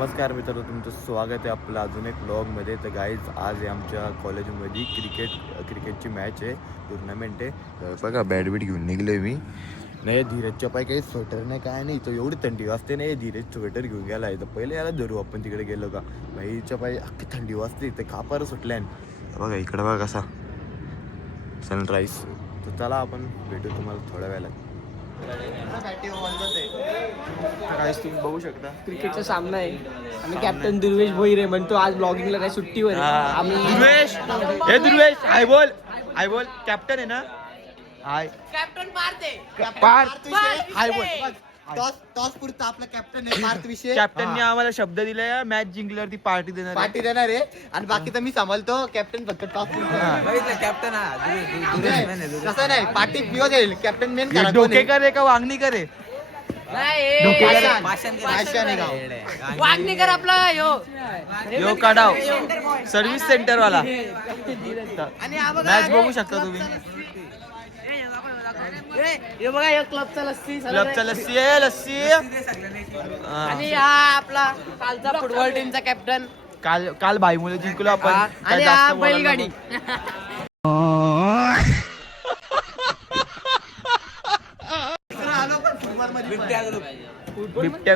नमस्कार मित्रांनो, तुमचं स्वागत आहे आपलं अजून एक ब्लॉगमध्ये. तर गाईज आज आहे आमच्या कॉलेजमध्ये क्रिकेटची मॅच आहे, टुर्नामेंट आहे. तर बघा बॅट घेऊन निघलो मी. नाही धीरजच्या पाय काही स्वेटर नाही काय नाही, तो एवढी थंडी वाजते नाही. धीरज स्वेटर घेऊन गेला आहे. तर पहिले याला धरू आपण तिकडे गेलो का, भाईच्या पाय अख्खी थंडी वाजते. ते कापार सुटल्यान बघा इकडं बघा कसा सनराईज. तर चला आपण भेटू तुम्हाला थोड्या वेळात. तुम्ही बघू शकता क्रिकेटचा सामना आहे आणि कॅप्टन दुर्वेश भोईरे म्हणतो आज ब्लॉगिंगला काय सुट्टीवर आहे. आम्ही दुर्वेश हाय बोल कॅप्टन आहे ना. हाय कॅप्टन हाय बोल. टॉस पुरता आपला कॅप्टन आहे. पार्थ विषय कॅप्टनने आम्हाला शब्द दिलाय, मॅच जिंकल्यावरती पार्टी देणार. पार्टी देणार आहे आणि बाकी तर मी सांभाळतो. कॅप्टन फक्त टॉस पुरता. कॅप्टन कसं नाही, पार्टी पिओ देईल. कॅप्टन मेन डोकेकर आहे का वांगणीकर आहे? वागणीकर आपला यो काढाव सर्व्हिस सेंटर वाला. आणि मॅच बघू शकता तुम्ही. बघा क्लबचा लस्सी आहे लस्सी. आणि हा आपला कालचा फुटबॉल टीमचा कॅप्टन. काल भाई मुले जिंकलो आपण. आणि हा बैलगाडी. बिबट्या ग्रुप. बिबट्या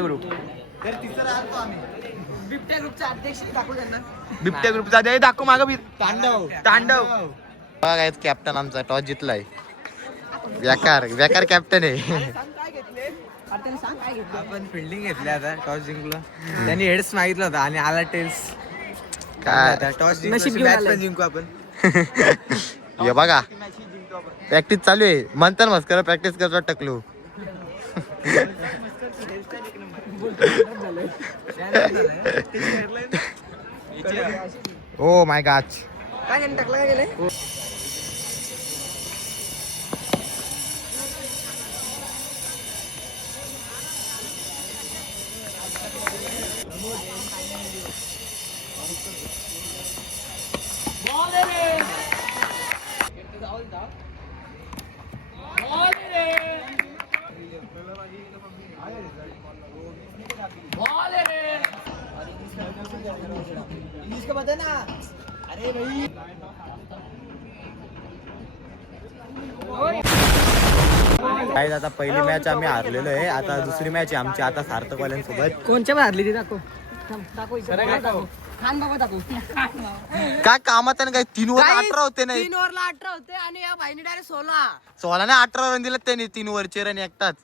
ग्रुपचा अध्यक्ष दाखवू त्यांना. बिबट्या ग्रुपचा दे दाखव मागं. तांडव बघा कॅप्टन आमचा टॉस जितलाय. बेकार कॅप्टन आहे. आपण फिल्डिंग घेतली आता. टॉस जिंकलो, त्यांनी हेड्स मागितलं होता आणि आला टेल्स. काय टॉस नशीब घेऊन आलाय. जिंकू आपण. हे बघा प्रॅक्टिस चालू आहे. म्हणतात मस्कर प्रॅक्टिस करतो टकलू. Oh my God. काय त्यांनी टाकलं काय गेले. काय आता पहिली मॅच आम्ही हारलेलो आहे. आता दुसरी मॅच आहे आमची आता सार्थकवाल्यांसोबत. कोणच्या हारली ती दाखव. खान बाबा दाखव. काय कामात काय 3 ओव्हर 18 होते नाही. 3 ओव्हरला 18 होते आणि या भाईने डायरेक्ट 16 ने 18 रन दिले त्यांनी. 3 ओव्हरचे रन एकटाच.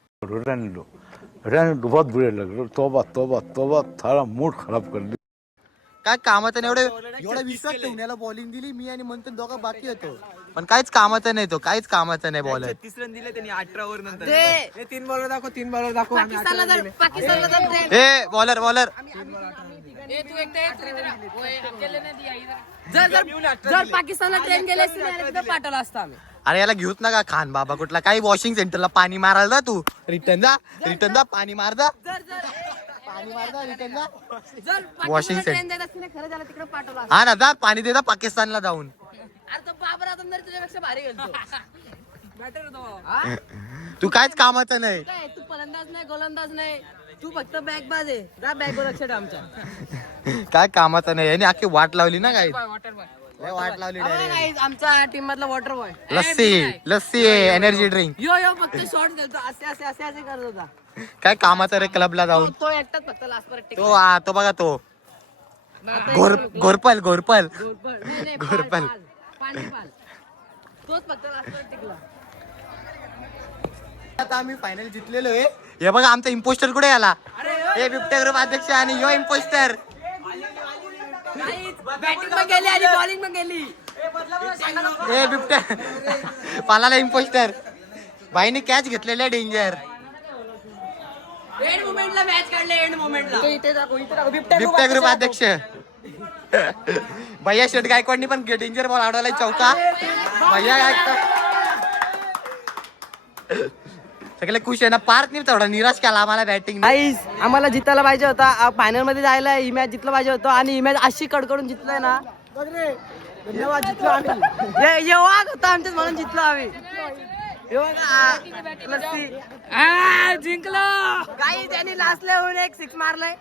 रन बहुत बुरे लग रहे. तोबा तोबा तोबा, थारा मूड खराब कर दी. काय कामाचं नाही. एवढा विश्वास ठेवून याला बॉलिंग दिली मी आणि म्हणतो दोघं बाकी होतो. पण काहीच कामाचं नाही. तो काहीच कामाचं नाही बॉलर. 36 रन दिले त्यांनी 18 ओव्हर नंतर. ते 3 बॉलर दाखव. पाकिस्तानला जर ए बॉलर तू एकटा ये, तू इथे राहा. ओए, अकेले नाही दिया इधर. जर पाकिस्तानला ट्रेन गेले असते ना, तिथं पाठवलं असतं आम्ही. अरे याला घेऊत नका खान बाबा कुठला. काही वॉशिंग सेंटरला पाणी मारायला जा तू. रिटर्न जा पाणी मार जा. पाणी मार जा रिटर्न जा. जर Washing पाकिस्तानला set. ट्रेन जात असते ना, खरं त्याला तिकडे पाठवलं असतं. हा ना जा पाणी दे जा पाकिस्तानला जाऊन. अरे तो बाबर आता तरी तुझ्यापेक्षा भारी गेलतो. तू काहीच कामाचं नाही. काय तू फलंदाज नाही, गोलंदाज नाही, तू फक्त बॅगबाज आहे. जा बॅगवर लक्ष ठेव आमच्या. काय कामाचं नाही. याने अख्खी वाट लावली ना काही. वाट लावली डायरेक्ट. Guys, आमच्या टीम मधला water boy lassi energy drink. यो फक्त शॉर्ट देतो. असे करत होता. काय कामाचं रे क्लबला जाऊन. तो एकटाच फक्त लास्ट पर्यंत तो बघा तो घोरपल पाल. तोच फक्त लास्ट पर्यंत टिकला. आता आम्ही फायनल जिंकलेलो आहे. हे बघा आमचा इम्पोस्टर कुठे आला. हे बिबट्या ग्रुप अध्यक्ष आणि यो इम्पोस्टर. बॅटिंग पण गेली आणि बॉलिंग पण गेली. हे बिबट्या पालाला इम्पोस्टर. भाईने कॅच घेतलेला डेंजर. एंड मोमेंटला मॅच काढले. एंड मोमेंटला बिबट्या ग्रुप अध्यक्ष भैया शेट गायकवाडनी पण डेंजर बॉल अडवलाय चौका. भैया गायकवाड सगळे खुश आहे ना. पार्थने थोडा निराश केला आम्हाला बॅटिंग. आम्हाला जितायला पाहिजे होता. फायनल मध्ये जायला ही मॅच जितलं पाहिजे होतं आणि ही मॅच अशी कडकडून जितलंय ना. धन्यवाद. जितलो आम्ही. वाघ होता आमच्याच म्हणून जितलो आम्ही. जिंकलो काही त्यांनी लास्ट होऊन एक सिक्स मारलाय.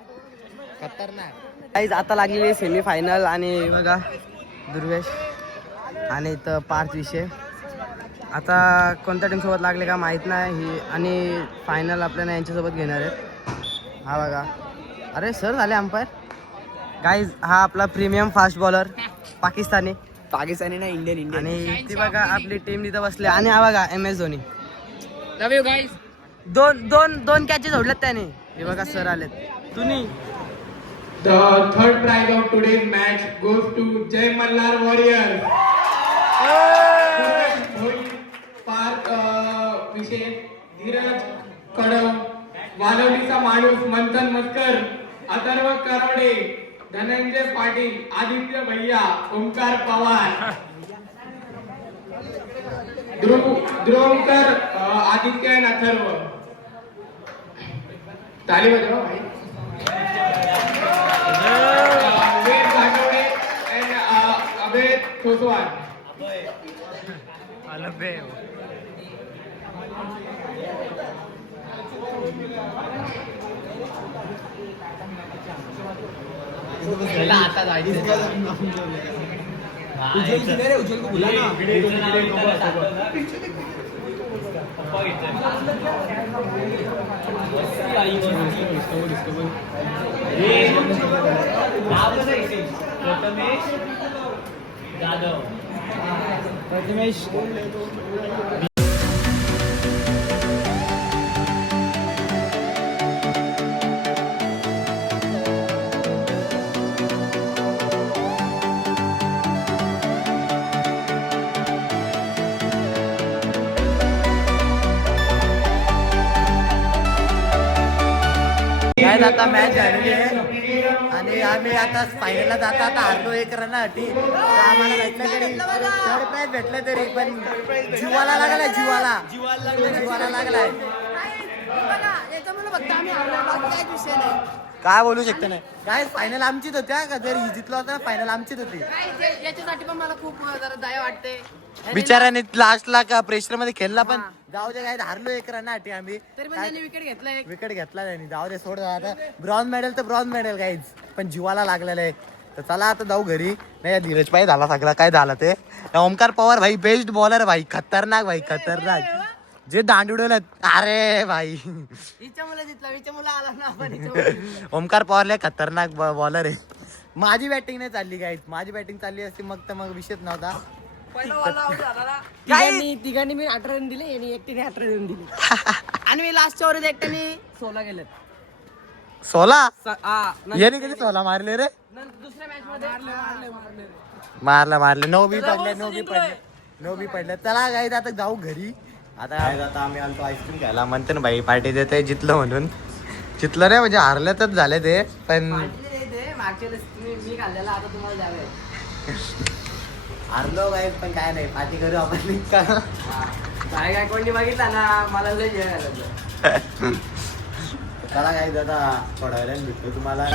खतरनाक. गाईज आता लागलेली सेमी फायनल आणि बघा दुर्वेश आणि इथं पार्थ विषय. आता कोणत्या टीमसोबत लागले का माहीत नाही ही आणि फायनल आपल्याला यांच्यासोबत घेणार आहेत. हा बघा अरे सर झाले अंपायर. गाईज हा आपला प्रीमियम फास्ट बॉलर पाकिस्तानी ना इंडियन आणि ती बघा आपली टीम तिथं बसली आणि हा बघा MS Dhoni. Love you guys. दोन कॅचेस सोडल्यात त्याने. हे बघा सर आलेत. तुम्ही The third prize of today's match goes to Jai Mallar Warriors. Parth विशेष, धीरज कडव, वालवलीचा माणूस मंथन मस्कर, अथर्व करवडे, धनंजय पाटील, आदित्य भैया, ओमकार पवार, ध्रुवकर, आदित्य आणि अथर्व. ताली बजावा भाई. वेद भागवडे and अभेद खोसवार. प्रथमेश काय आता मॅच झालेली आहे आणि आम्ही आता फायनलला जाता आता हारलो 1 रनासाठी. आम्हाला भेटलं तरी थर्ड प्राइज भेटलं तरी पण जीवाला लागलाय जीवाला लागलाय. काय बोलू शकतो नाही. काय फायनल आमचीच होत्या का जर ही जितला होता फायनल आमचीच होती. याच्यासाठी पण मला खूप जरा दया वाटते. बिचाराने लास्टला का प्रेशर मध्ये खेळला पण जाऊ दे. काय हारलो 1 रनासाठी आम्ही. तरी पण त्यांनी विकेट घेतलाय. विकेट घेतला त्यांनी. जाऊ दे सोड. आता ब्रॉन्झ मेडल तर ब्रॉन्झ मेडल गाईज पण जीवाला लागलेलं आहे. तर चला आता जाऊ घरी. नाही धीरज भाई झाला सगळा काय झाला ते. ओमकार पवार भाई बेस्ट बॉलर भाई खतरनाक भाई खतरनाक. जे दांड उडवलं अरे भाई. हिच्या मुलं जितला हिच्या मुलं आला ना आपण. ओमकार पवार लय खतरनाक बॉलर आहे. माझी बॅटिंग नाही चालली गाईज. माझी बॅटिंग चालली असती मग तर मग विषयच नव्हता. तिघांनी मी 18 रन दिले आणि एकटीने 18 रन दिले आणि मी लास्टच्या ओव्हरीत एकट्याने 16 गेले. 16 याने कधी 16 मारले रे. दुसऱ्या मॅच मध्ये मारले 9 बी पडले. चला गाईज आता जाऊ घरी. आता आम्ही आलतो आईस्क्रीम घ्यायला. म्हणते ना भाई पार्टी देते जितलं म्हणून. जितलं रे म्हणजे हारल्यातच झाले ते पण मी खाल्लेला आता तुम्हाला द्यावे. हारलो गाईज पण काय नाही पार्टी करू आपण. काय कोणी बघितला ना मला लय जेवण आलं. चला गाईज आता थोड्या वेळाने भेटतो तुम्हाला.